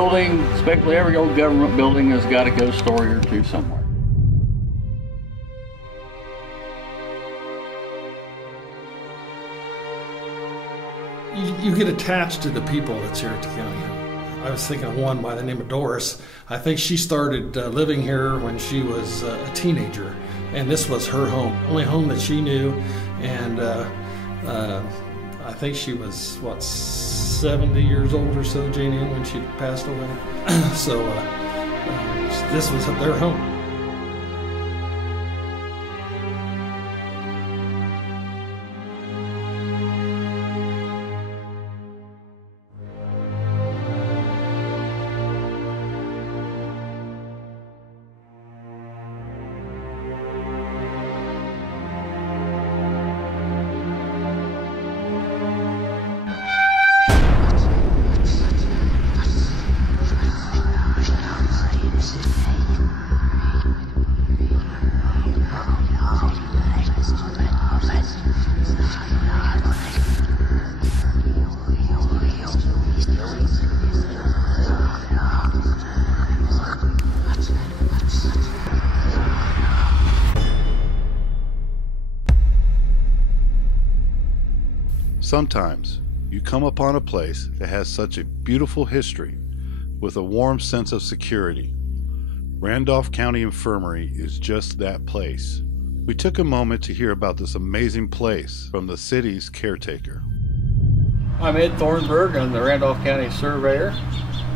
building, especially every old government building, has got a ghost story or two somewhere. You get attached to the people that's here at the county home. I was thinking of one by the name of Doris. I think she started living here when she was a teenager, and this was her home, only home that she knew. And I think she was, what, 70 years old or so, Janie, when she passed away. So this was their home. Sometimes you come upon a place that has such a beautiful history with a warm sense of security. Randolph County Infirmary is just that place. We took a moment to hear about this amazing place from the city's caretaker. I'm Ed Thornburg. I'm the Randolph County Surveyor.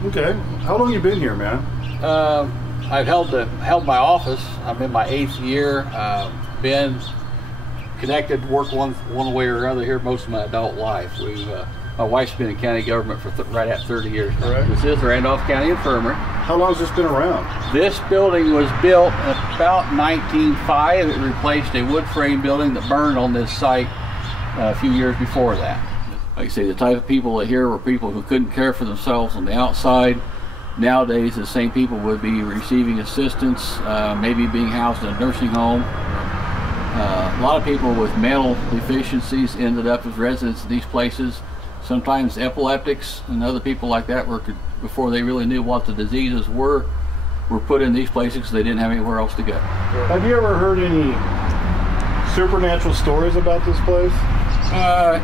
Okay. How long you been here, man? I've held my office. I'm in my 8th year. Been connected, worked one way or another here most of my adult life. My wife's been in county government for right at 30 years now. Right. This is the Randolph County Infirmary. How long has this been around? This building was built about 1905. It replaced a wood frame building that burned on this site a few years before that. Like I say, the type of people that here were people who couldn't care for themselves on the outside. Nowadays, the same people would be receiving assistance, maybe being housed in a nursing home. A lot of people with mental deficiencies ended up as residents of these places. Sometimes epileptics and other people like that before they really knew what the diseases were put in these places because they didn't have anywhere else to go. Have you ever heard any supernatural stories about this place?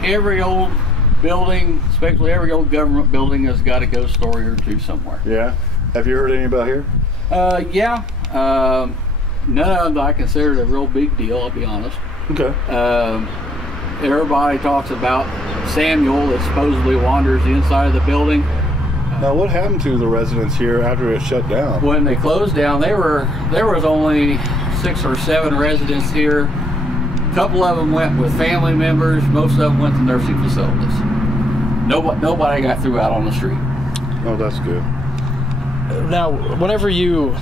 Every old building, especially every old government building, has got a ghost story or two somewhere. Yeah. Have you heard any about here? Yeah. None of them I considered a real big deal, I'll be honest. Okay. Everybody talks about Samuel that supposedly wanders the inside of the building. Now, what happened to the residents here after it shut down? When they closed down, there was only 6 or 7 residents here. A couple of them went with family members. Most of them went to nursing facilities. Nobody got through out on the street. Oh, that's good. Now, whenever you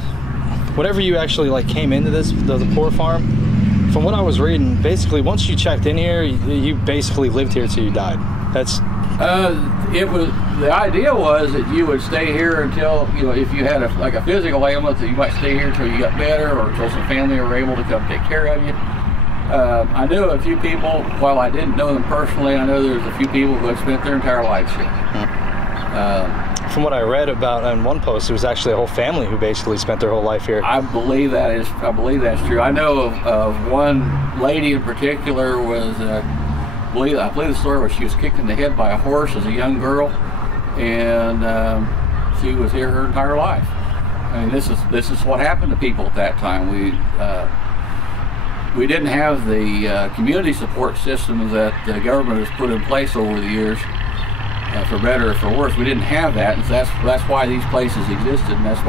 actually like came into the poor farm, from what I was reading, basically once you checked in here, you basically lived here till you died. That's the idea was that you would stay here until, if you had a physical ailment, that you might stay here until you got better or until some family were able to come take care of you. I knew a few people, while I didn't know them personally, I know there's a few people who had spent their entire lives here. From what I read about on one post, it was actually a whole family who basically spent their whole life here. I believe that's true. I know of one lady in particular was, I believe the story was she was kicked in the head by a horse as a young girl, and she was here her entire life. I mean, this is what happened to people at that time. We didn't have the community support system that the government has put in place over the years. For better or for worse, we didn't have that, and so that's why these places existed, and that's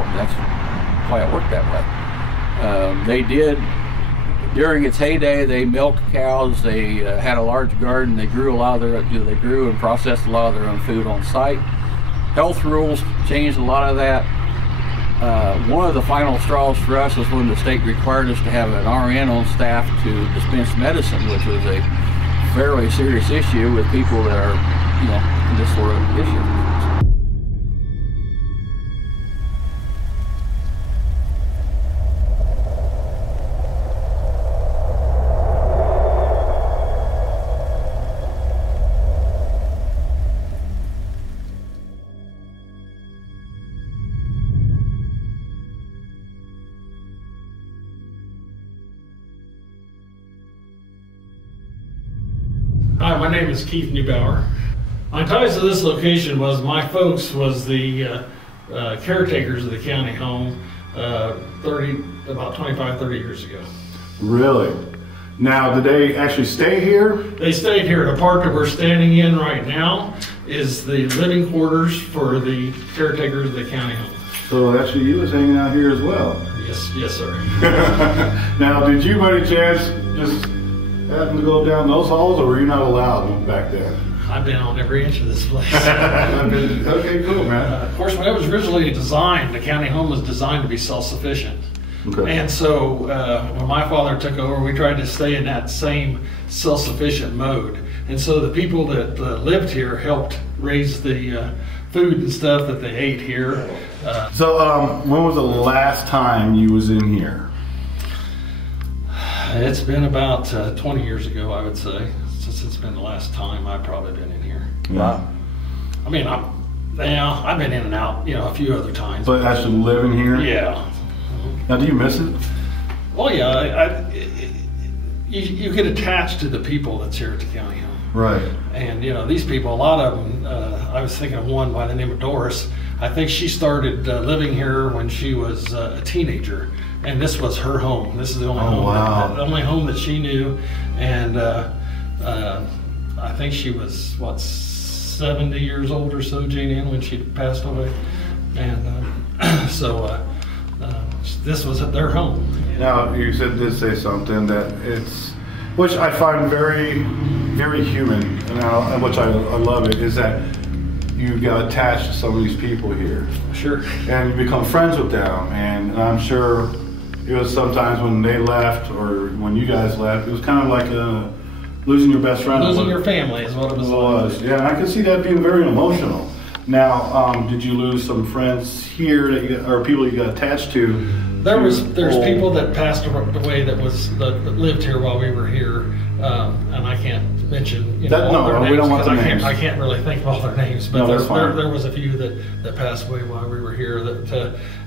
why it worked that way. They did, during its heyday, they milked cows. They had a large garden. They grew they grew and processed a lot of their own food on site. Health rules changed a lot of that. One of the final straws for us was when the state required us to have an RN on staff to dispense medicine, which was a fairly serious issue with people that are this sort of issue. name is Keith Neubauer. My ties to this location was my folks was the caretakers of the county home about 25, 30 years ago. Really? Now, did they actually stay here? They stayed here. The part that we're standing in right now is the living quarters for the caretakers of the county home. So actually you was hanging out here as well? Yes, sir. Now, did you by any chance just happen to go down those halls, or were you not allowed back then? I've been on every inch of this place. Okay, cool, man. Of course, when it was originally designed, the county home was designed to be self-sufficient. Okay. And so when my father took over, we tried to stay in that same self-sufficient mode. And so the people that lived here helped raise the food and stuff that they ate here. So when was the last time you was in here? It's been about 20 years ago, I would say. Since it's been the last time I've probably been in here. Wow. I mean, I've been in and out, a few other times. But actually living here? Yeah. Now, do you miss it? Well, yeah. You get attached to the people that's here at the county home. Right. And, these people, a lot of them, I was thinking of one by the name of Doris. I think she started living here when she was a teenager. And this was her home. This is the only the only home that she knew. And I think she was, 70 years old or so, Jane Ann, when she passed away. And so this was their home. Now, you did say something that which I find very, very human, and which I love it, is that you got attached to some of these people here. Sure. And you become friends with them, and I'm sure it was sometimes when they left or when you guys left, it was kind of like losing your best friend. Losing your family is what it was. Yeah, and I can see that being very emotional. Now, did you lose some friends here or people you got attached to? There's people that passed away that lived here while we were here, and I can't mention all their names. We don't want the names. I can't really think of all their names, but there was a few that passed away while we were here.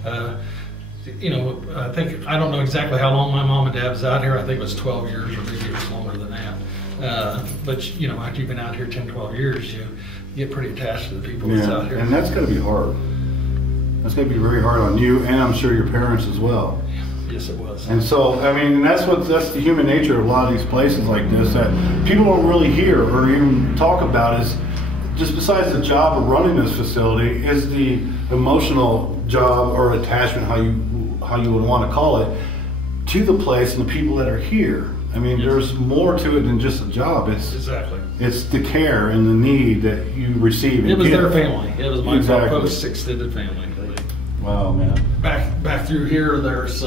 I think I don't know exactly how long my mom and dad was out here. I think it was 12 years, or maybe it was longer than that. But after you've been out here 10, 12 years, you get pretty attached to the people that's out here. And that's going to be hard. That's going to be very hard on you, and I'm sure your parents as well. Yes, it was. And so, I mean, that's the human nature of a lot of these places like this that people don't really hear or even talk about. Is just besides the job of running this facility, is the emotional job or attachment, how you would want to call it, to the place and the people that are here. I mean, there's more to it than just a job. It's the care and the need that you receive. It was their family. It was my folks' extended family. Wow, man. Back through here, there's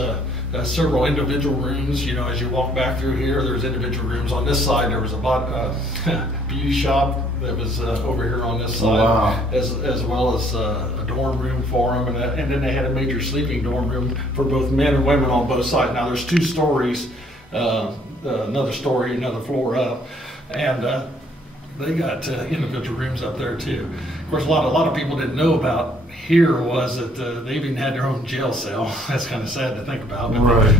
several individual rooms. As you walk back through here, there's individual rooms. On this side, there was a beauty shop that was over here on this side, as well as a dorm room for them, and then they had a major sleeping dorm room for both men and women on both sides. Now there's 2 stories, another story, another floor up, and they got individual rooms up there too. Of course, a lot of people didn't know about here was that they even had their own jail cell. That's kind of sad to think about. But right.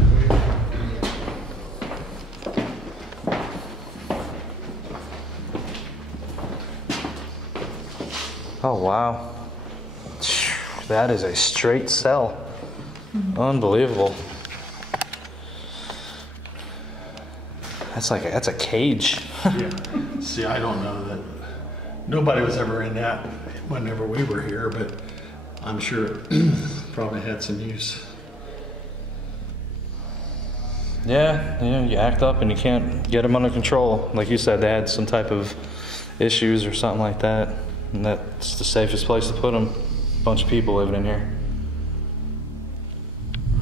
Oh, wow. That is a straight cell. Unbelievable. That's a cage. Yeah. See, I don't know that nobody was ever in that whenever we were here, but I'm sure it probably had some use. Yeah, you act up and you can't get them under control. Like you said, they had some type of issues or something like that, and that's the safest place to put them. A bunch of people living in here.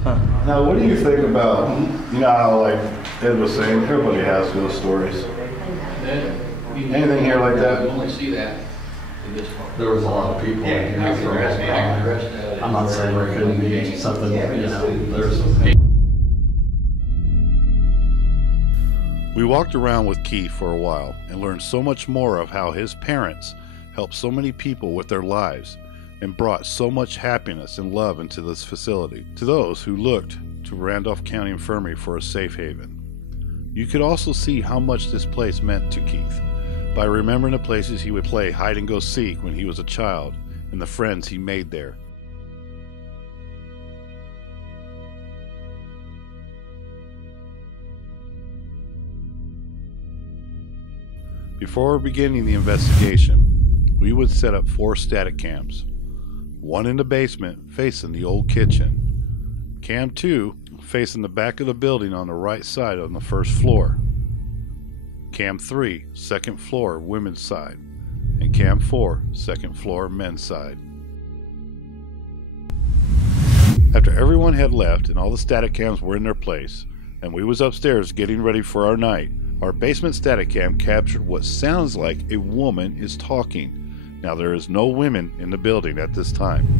Huh. Now, what do you think about, how, like Ed was saying, everybody has ghost stories. Anything here like that? You only see that in this part. There was a lot of people in here for a long time. I'm not saying there couldn't be something, there's We walked around with Keith for a while and learned so much more of how his parents helped so many people with their lives and brought so much happiness and love into this facility to those who looked to Randolph County Infirmary for a safe haven. You could also see how much this place meant to Keith, by remembering the places he would play hide and go seek when he was a child and the friends he made there. Before beginning the investigation, we would set up 4 static cams. One in the basement facing the old kitchen. Cam 2 facing the back of the building on the right side on the first floor. Cam 3, second floor, women's side. And Cam 4, second floor, men's side. After everyone had left and all the static cams were in their place, and we was upstairs getting ready for our night, our basement static cam captured what sounds like a woman is talking. Now there is no women in the building at this time.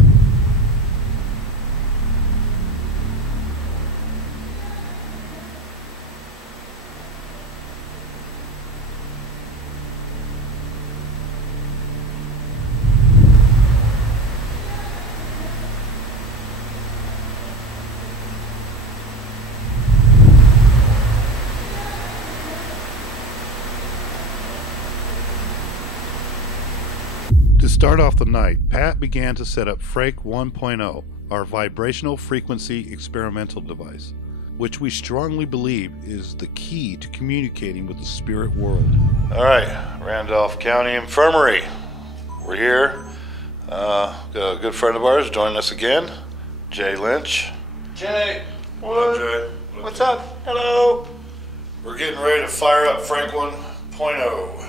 To start off the night, Pat began to set up Frake 1.0, our vibrational frequency experimental device, which we strongly believe is the key to communicating with the spirit world. All right, Randolph County Infirmary. We're here. Got a good friend of ours joining us again, Jay Lynch. Jay. What up, Jay? What's up? Hello. We're getting ready to fire up Frake 1.0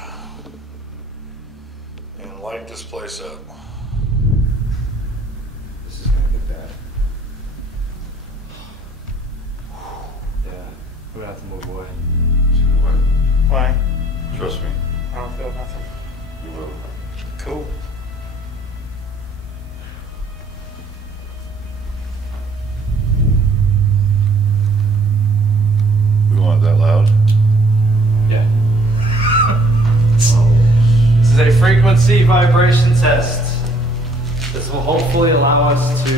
and light this place up. This is gonna get bad. Yeah, we're gonna have to move away. Why? Trust me. I don't feel nothing. You will. Cool. We want it that loud? Yeah. This is a frequency vibration test. This will hopefully allow us to...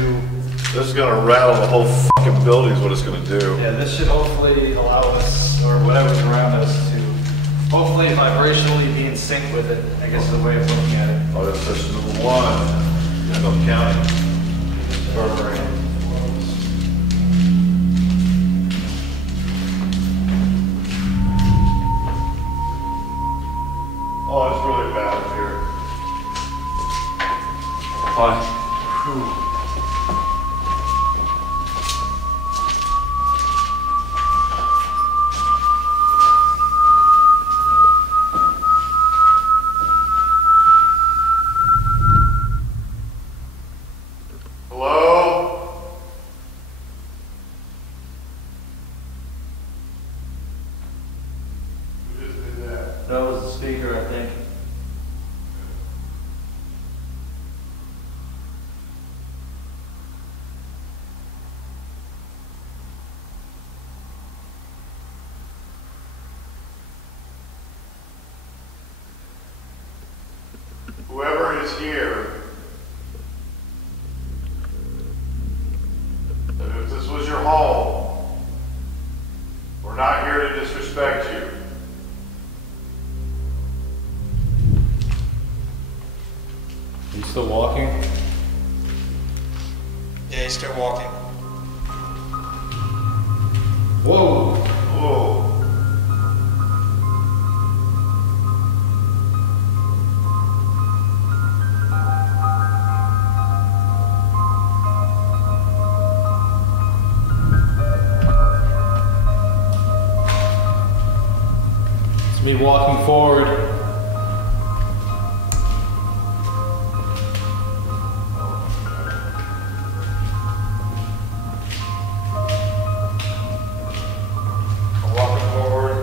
This is gonna rattle the whole fucking building is what it's gonna do. Yeah, this should hopefully allow us, or whatever's around us, to hopefully vibrationally be in sync with it, I guess is the way of looking at it. Oh, that's session number 1. Randolph County Infirmary. Oh, it's really bad up here. Why? Hello? Who just did that? That was the speaker, I think. Whoever is here, and if this was your home, we're not here to disrespect you. Are you still walking? Yeah, he's still walking. Whoa! Whoa. It's me walking forward. I'm walking forward.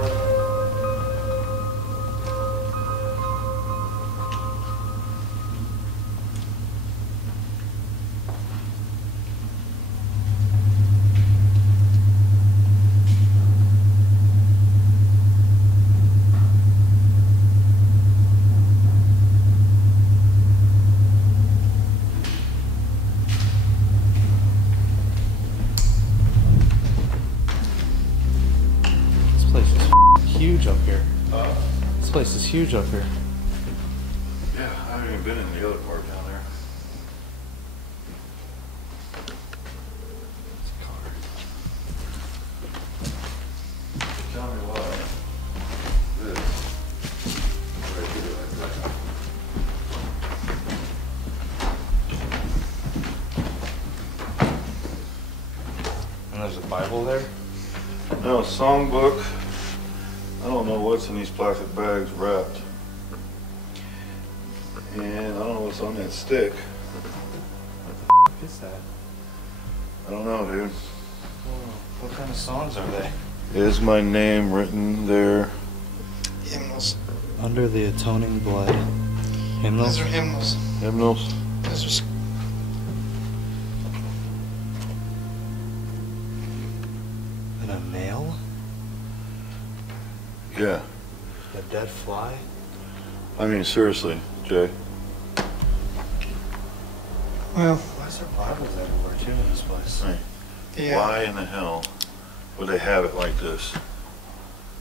This place is huge up here. Huh? It's place is huge up here. Yeah, I haven't even been in the other part down there. Tell me why. This. Right here, like that. And there's a Bible there? No, songbook. I don't know what's in these plastic bags wrapped. And I don't know what's on that stick. What is that? I don't know, dude. Whoa, what kind of songs are they? Is my name written there? Hymnals. Under the atoning blood. Hymnals? Those are hymnals. Hymnals? Those are. And a nail? Yeah. A dead fly? I mean, seriously, Jay. Well, Why is there Bibles everywhere too in this place? Hey, yeah. why in the hell would they have it like this?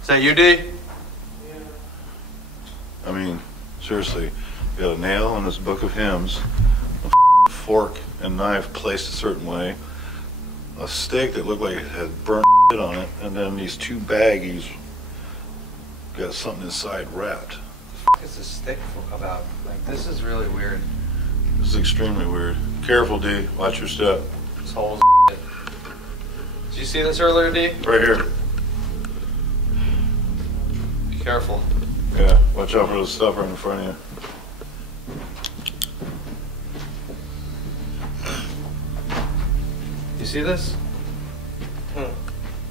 Is that you, D? I mean, seriously, you got a nail in this book of hymns, a fork and knife placed a certain way, a steak that looked like it had burnt shit on it, and then these two baggies got something inside wrapped. What is this stick about? Like, this is really weird. This is extremely weird. Careful, D. Watch your step. This whole shit. Did you see this earlier, D? Right here. Be careful. Yeah, watch out for the stuff right in front of you. You see this?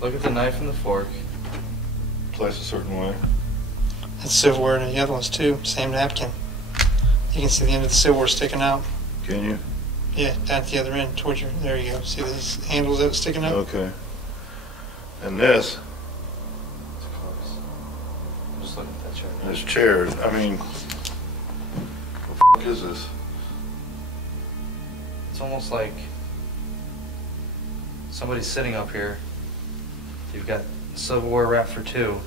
Look at the knife and the fork. Placed a certain way. That's silverware and the other ones too. Same napkin. You can see the end of the silverware sticking out. Can you? Yeah, down at the other end towards your. There you go. See these handles that sticking out? Okay. And this, It's close. Just look at that chair. this chair, I mean, what the f*** is this? It's almost like somebody's sitting up here. You've got silverware wrapped for two.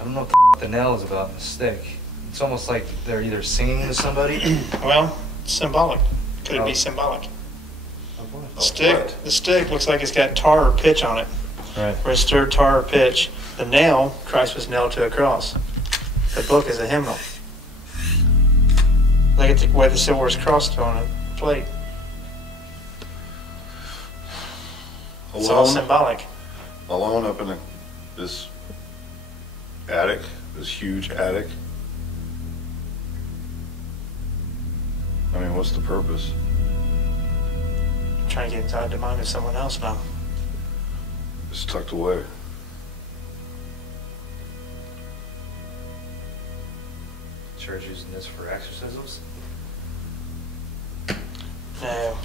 I don't know what the, the nail is about in the stick. It's almost like they're either singing to somebody. Well, symbolic. Could it Oh. be symbolic? Oh, Stick. what? The stick looks like it's got tar or pitch on it. Right. Registered tar or pitch. The nail, Christ was nailed to a cross. The book is a hymnal. Look at the way the silverware is crossed on a plate. It's all symbolic. Alone up in this attic, this huge attic. I mean, what's the purpose? Trying to get inside the mind of someone else now. It's tucked away. Church using this for exorcisms? No,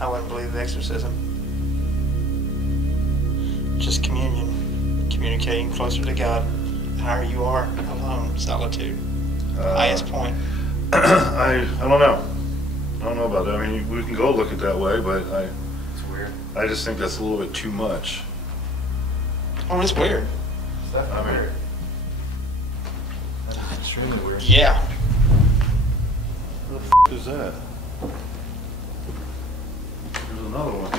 I wouldn't believe the exorcism. Just communion, communicating closer to God. The higher you are, alone, solitude. Highest point. I don't know. I don't know about that. I mean, we can go look at that way, but It's weird. I just think that's a little bit too much. Oh, it's weird. It's definitely I mean- weird. That's extremely weird. Yeah. What the f*** is that? There's another one.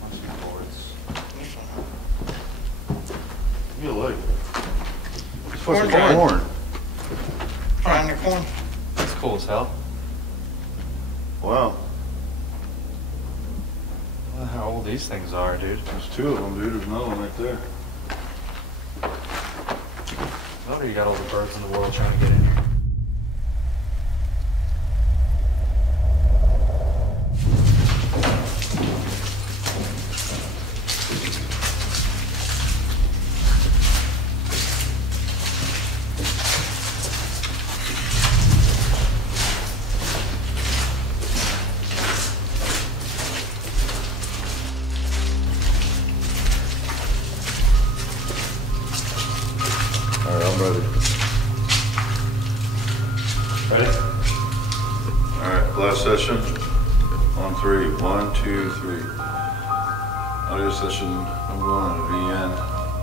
Bunch of boards. Give me a leg. It's Corn fucking dry. corn. Frying your corn. That's cool as hell. Wow. I don't know how old these things are, dude. There's two of them, dude. There's another one right there. No wonder you got all the birds in the world trying to get in here. All right, I'm ready. Ready? All right, last session. On three. 1, 2, 3. Audio session number 1, VN,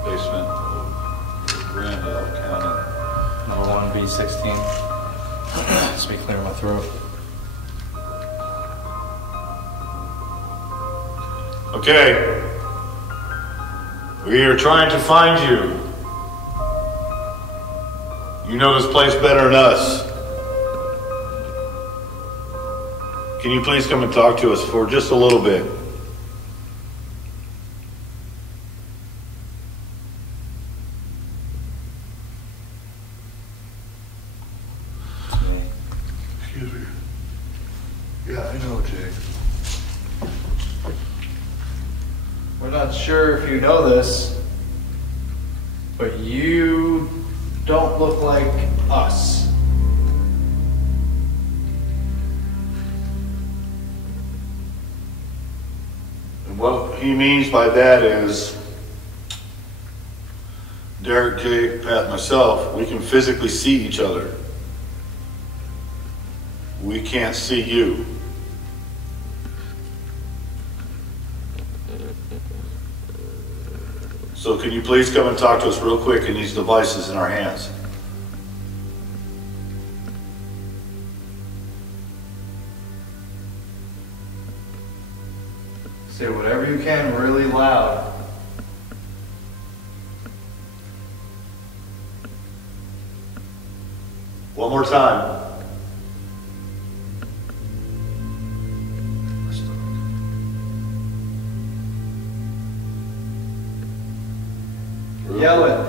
basement of Randolph County. Number 1B16. Just me clear my throat. Okay. We are trying to find you. You know this place better than us. Can you please come and talk to us for just a little bit? Excuse me. Yeah, I know, Jay. We're not sure if you know this, but you don't look like us. And what he means by that is, Derek, Jay, Pat, myself, we can physically see each other. We can't see you. So can you please come and talk to us real quick in these devices in our hands? Say whatever you can really loud. One more time. Yell it.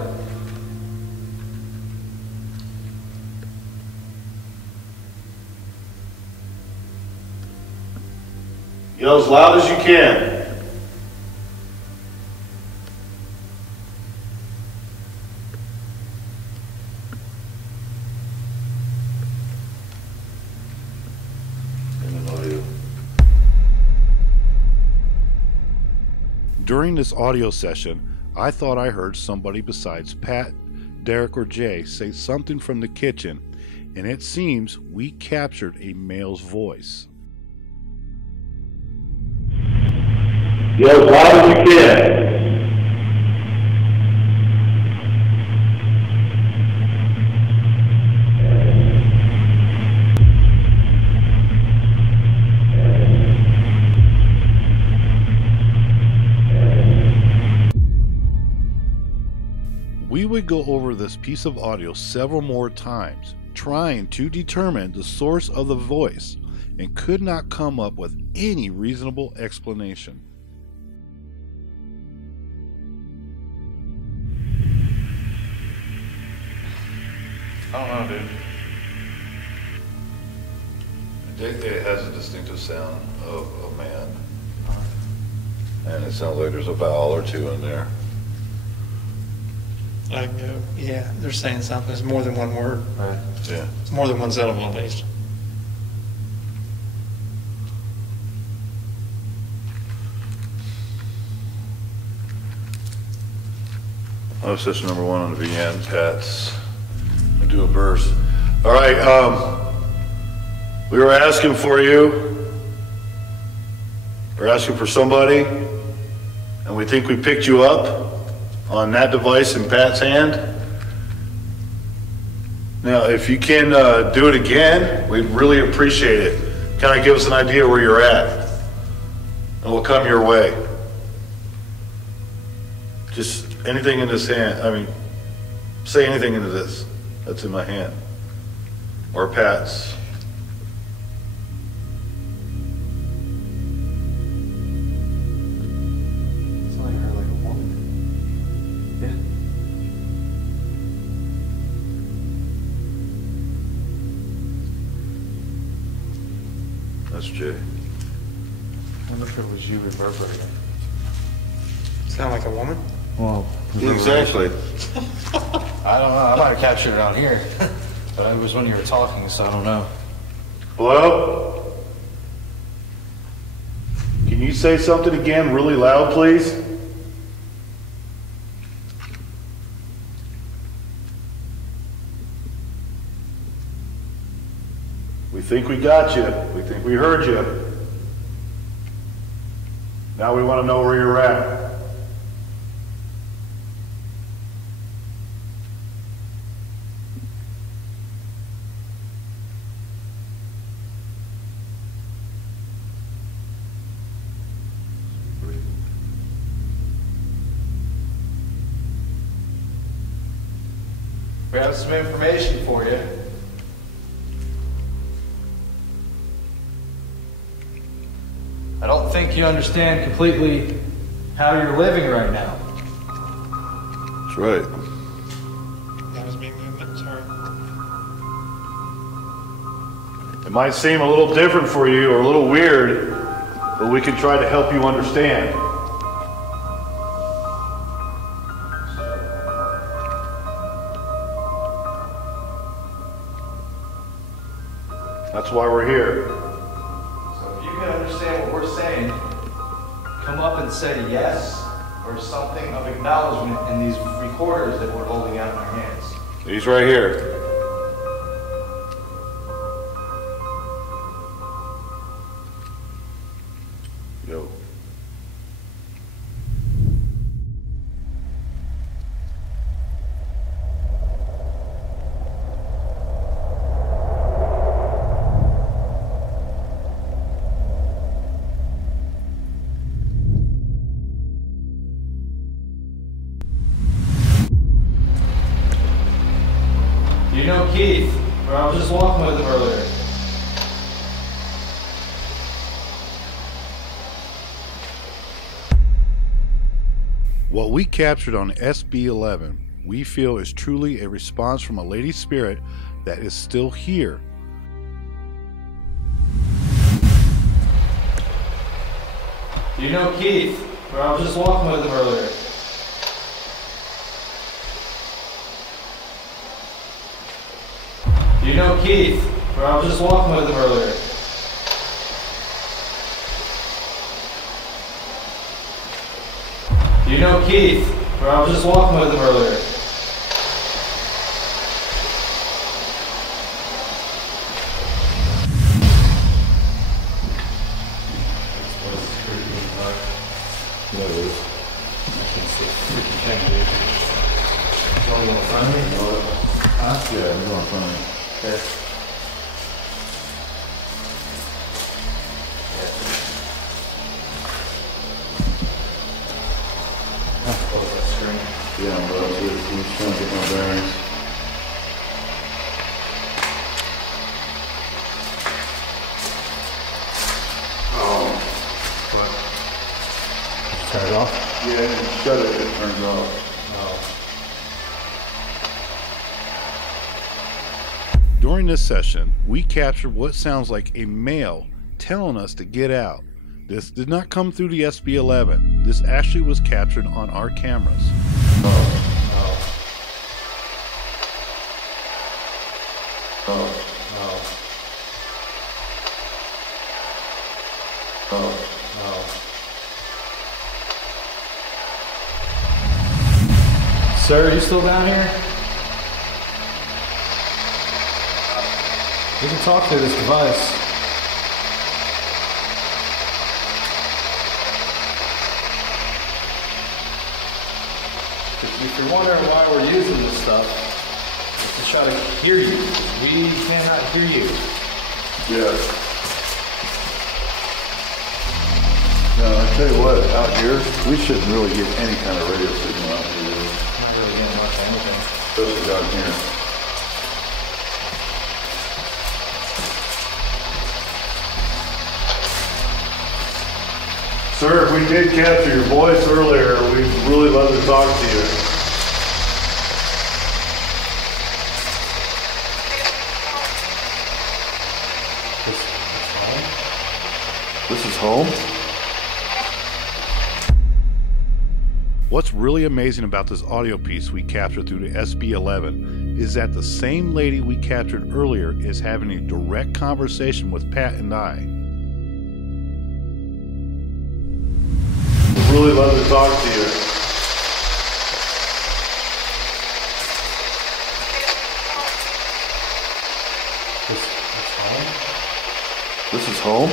Yell as loud as you can. During this audio session, I thought I heard somebody besides Pat, Derek, or Jay say something from the kitchen, and it seems we captured a male's voice. Yell as loud as you can. We would go over this piece of audio several more times, trying to determine the source of the voice, and could not come up with any reasonable explanation. I don't know, dude. It has a distinctive sound of a man, and it sounds like there's a vowel or two in there. I can go, yeah, they're saying something. It's more than one word. Right. Yeah. It's more than one syllable at least. Oh, session number 1 on the VN, Pat's. I'll do a burst. All right, we were asking for you. We're asking for somebody, and we think we picked you up on that device in Pat's hand. Now, if you can do it again, we'd really appreciate it. Kind of give us an idea where you're at, and we'll come your way. Just anything in this hand, I mean, say anything into this that's in my hand, or Pat's. That's Jay. I wonder if it was you reverberating. Sound like a woman? Well, Exactly. I don't know. I might have captured it out here, but it was when you were talking, so I don't know. Hello? Can you say something again really loud, please? We think we got you. We think we heard you. Now we want to know where you're at. We have some information for you. I don't think you understand completely how you're living right now. That's right. That was being movement, sir. It might seem a little different for you or a little weird, but we can try to help you understand. That's why we're here. So if you can understand what we're saying, come up and say yes or something of acknowledgement in these recorders that we're holding out in our hands. He's right here. Yo. You know Keith, or I was just walking with him earlier. What we captured on SB-11, we feel is truly a response from a lady spirit that is still here. You know Keith, or I was just walking with him earlier. You know Keith, or I was just walking with him earlier. You know Keith, or I was just walking with him earlier. Yeah, but I'm just trying to get my bearings. Turn it off? Yeah, and shut it, it turns off. During this session, we captured what sounds like a male telling us to get out. This did not come through the SB-11. This actually was captured on our cameras. Sir, are you still down here? You can talk through this device. If you're wondering why we're using this stuff, it's to try to hear you. We cannot hear you. Yeah. No, I tell you what, out here, we shouldn't really get any kind of radio signal out here. Not really getting much of anything. Especially down here. Sir, if we did capture your voice earlier, we'd really love to talk to you. This is home? What's really amazing about this audio piece we captured through the SB-11 is that the same lady we captured earlier is having a direct conversation with Pat and I. We'd really love to talk to you. This is home?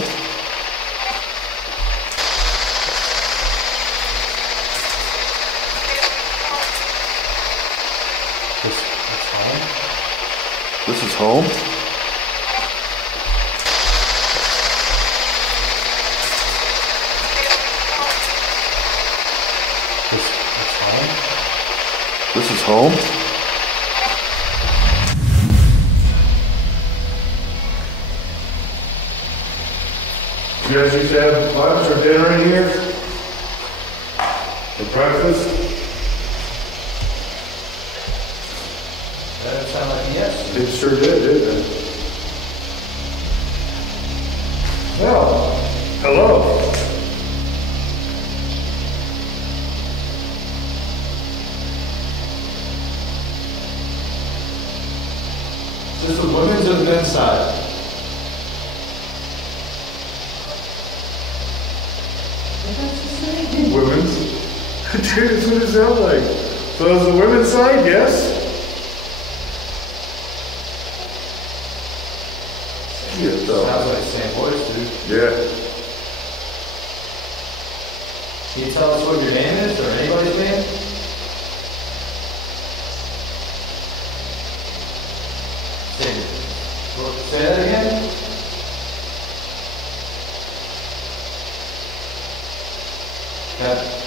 This is home? This is home? You guys used to have lunch or dinner in here? For breakfast? That sound like a yes. It sure did, didn't it? Well, hello. Is this the women's or the men's side? Women's? Dude, that's what it sounds like. So is the women's side, yes? Yeah, Sounds like the same voice, dude. yeah. Can you tell us what your name is, or anybody's name? Say that again?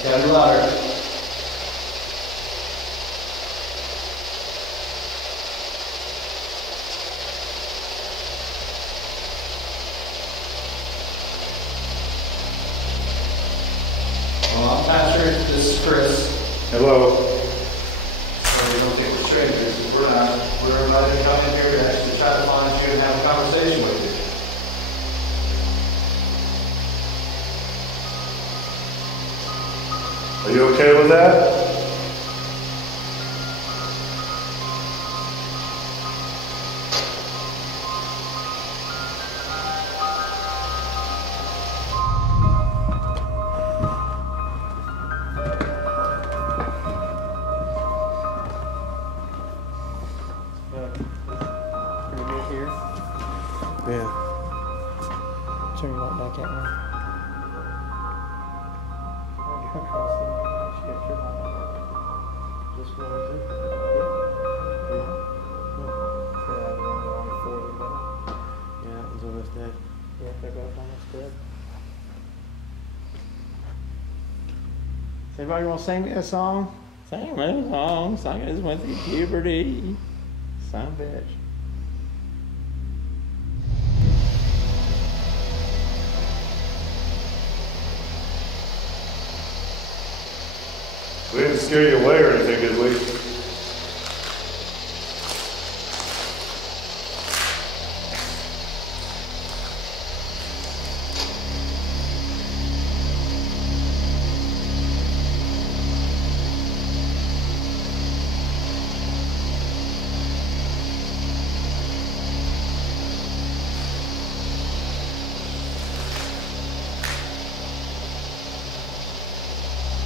Gotta be louder. Well, I'm Patrick, this is Chris. Hello. So we don't think we're strangers. We're not. We're invited to come in here to actually try to find you and have a conversation with you. Are you okay with that? Pretty good here. Yeah. Turn your light back at me. Just one or two? Yeah, that one's almost dead. Yeah, they're both almost dead. Is anybody gonna sing me a song? Sing me a song. Sing it went through puberty. Son of a bitch. We didn't scare you away or anything, did we?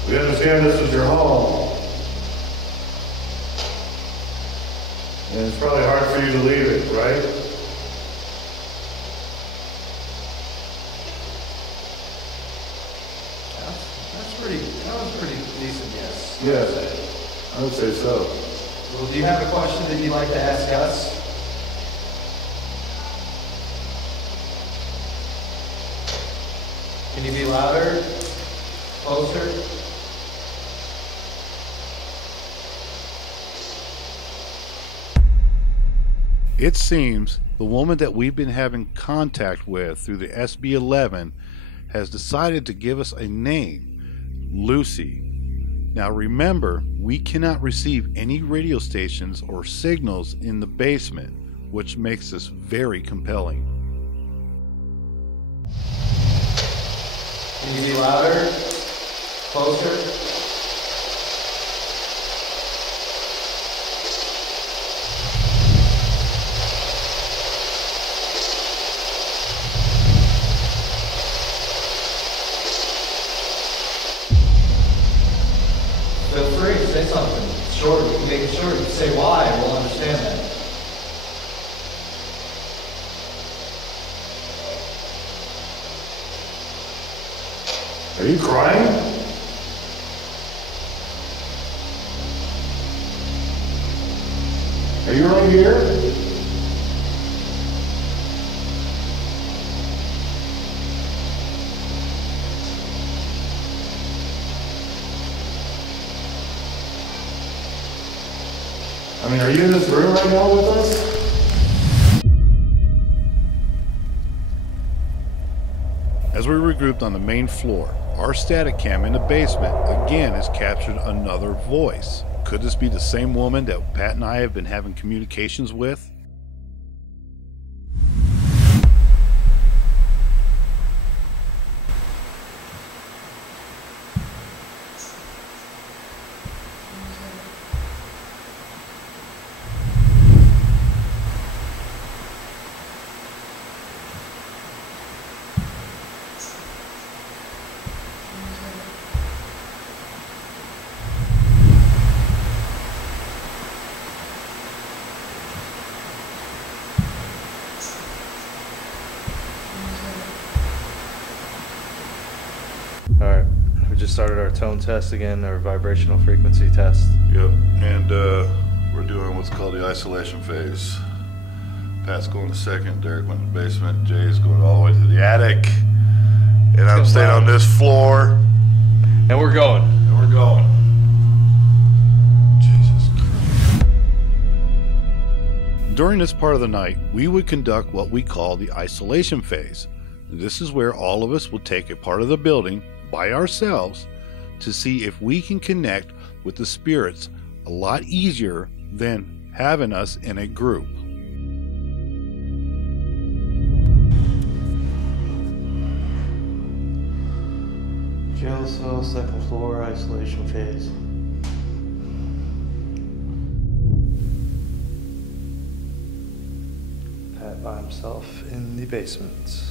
We understand this is your home. And it's probably hard for you to leave it, right? That was pretty decent, yes. Yes, I would say so. Well, do you have a question that you'd like to ask us? Can you be louder? Closer? It seems the woman that we've been having contact with through the SB-11 has decided to give us a name, Lucy. Now remember, we cannot receive any radio stations or signals in the basement, which makes this very compelling. Can you be louder? Closer? Feel free to say something short. You can make it short. You can say why, and we'll understand that. Are you crying? Are you right here? I mean, are you in this room right now with us? As As we regrouped on the main floor, our static cam in the basement again has captured another voice. Could this be the same woman that Pat and I have been having communications with? Alright, we just started our tone test again, our vibrational frequency test. Yep, and we're doing what's called the isolation phase. Pat's going to second, Derek went to the basement, Jay's going all the way to the attic, and I'm staying on this floor. And we're going. Jesus Christ. During this part of the night, we would conduct what we call the isolation phase. This is where all of us will take a part of the building by ourselves to see if we can connect with the spirits a lot easier than having us in a group. Jail cell, second floor, isolation phase. Pat by himself in the basement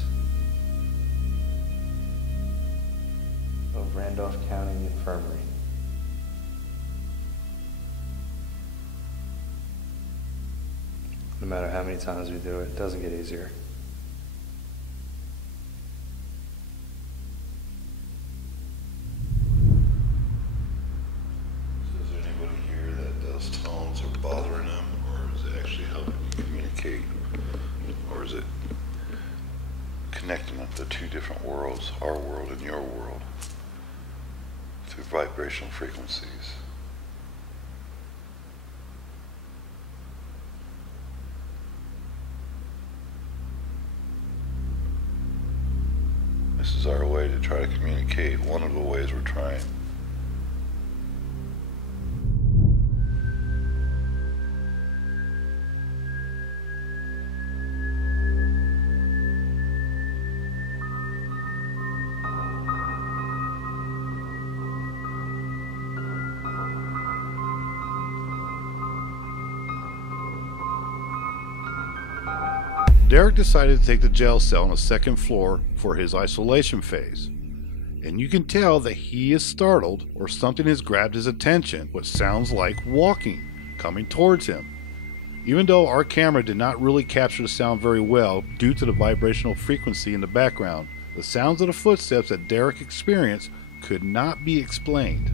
of Randolph County Infirmary. No matter how many times we do it, it doesn't get easier. Is there anybody here that those tones are bothering them, or is it actually helping you communicate, or is it connecting up the two different worlds, our world and your world, through vibrational frequencies? This is our way to try to communicate, one of the ways we're trying. Derek decided to take the jail cell on the second floor for his isolation phase. And you can tell that he is startled, or something has grabbed his attention, what sounds like walking, coming towards him. Even though our camera did not really capture the sound very well due to the vibrational frequency in the background, the sounds of the footsteps that Derek experienced could not be explained.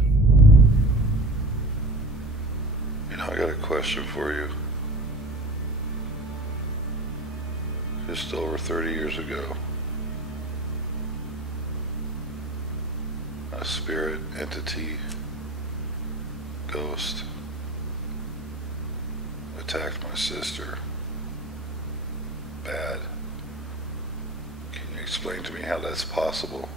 You know, I got a question for you. Just over 30 years ago, a spirit, entity, ghost attacked my sister. Bad. Can you explain to me how that's possible?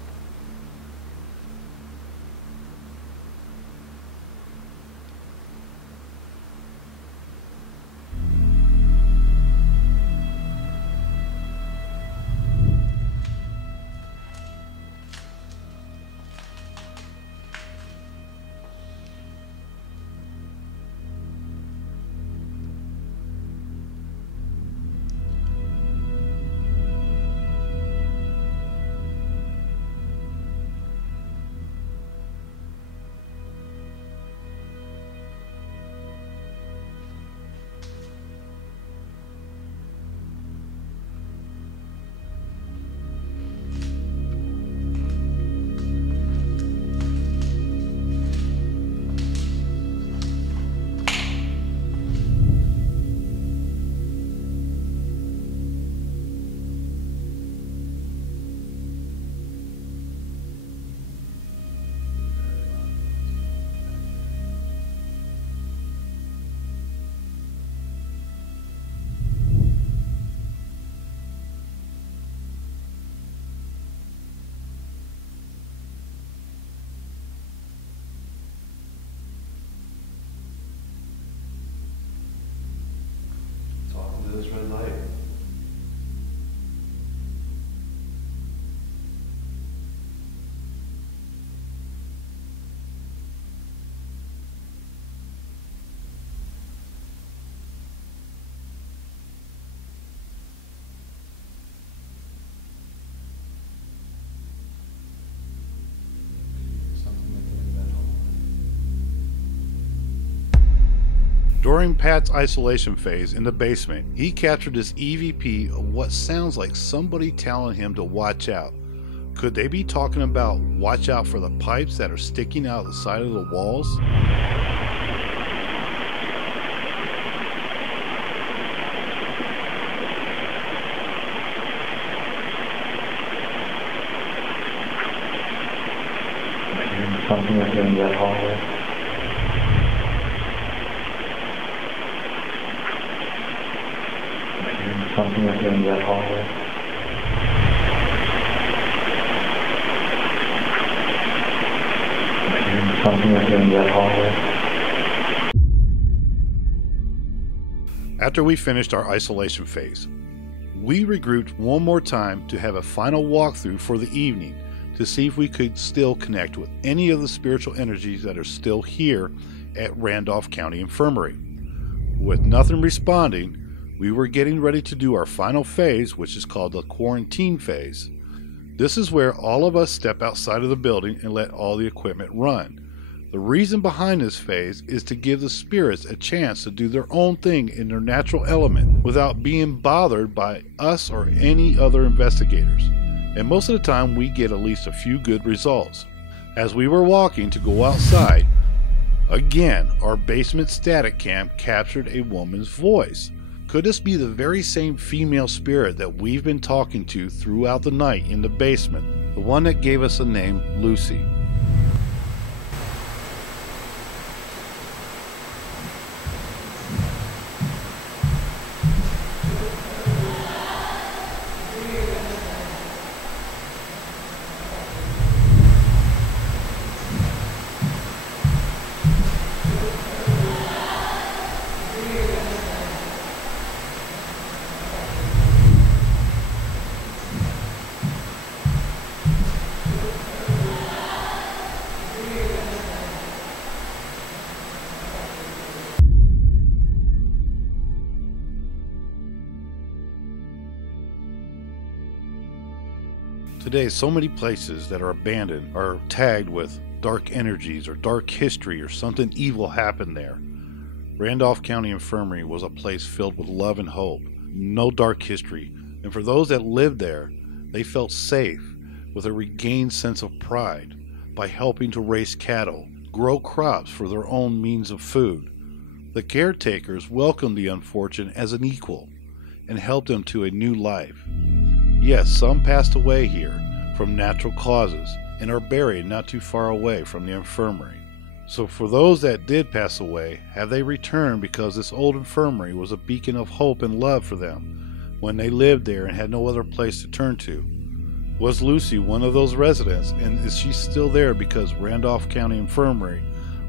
During Pat's isolation phase in the basement, he captured this EVP of what sounds like somebody telling him to watch out. Could they be talking about watch out for the pipes that are sticking out the side of the walls? Something like in that hallway. Something like in that hallway. Something like in that hallway. After we finished our isolation phase, we regrouped one more time to have a final walkthrough for the evening to see if we could still connect with any of the spiritual energies that are still here at Randolph County Infirmary. With nothing responding, we were getting ready to do our final phase, which is called the quarantine phase. This is where all of us step outside of the building and let all the equipment run. The reason behind this phase is to give the spirits a chance to do their own thing in their natural element without being bothered by us or any other investigators. And most of the time we get at least a few good results. As we were walking to go outside, again our basement static cam captured a woman's voice. Could this be the very same female spirit that we've been talking to throughout the night in the basement? The one that gave us the name Lucy. Today, so many places that are abandoned are tagged with dark energies or dark history or something evil happened there. Randolph County Infirmary was a place filled with love and hope, no dark history, and for those that lived there, they felt safe with a regained sense of pride by helping to raise cattle, grow crops for their own means of food. The caretakers welcomed the unfortunate as an equal and helped them to a new life. Yes, some passed away here from natural causes and are buried not too far away from the infirmary. So for those that did pass away, have they returned because this old infirmary was a beacon of hope and love for them when they lived there and had no other place to turn to? Was Lucy one of those residents, and is she still there because Randolph County Infirmary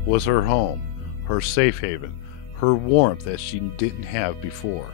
was her home, her safe haven, her warmth that she didn't have before?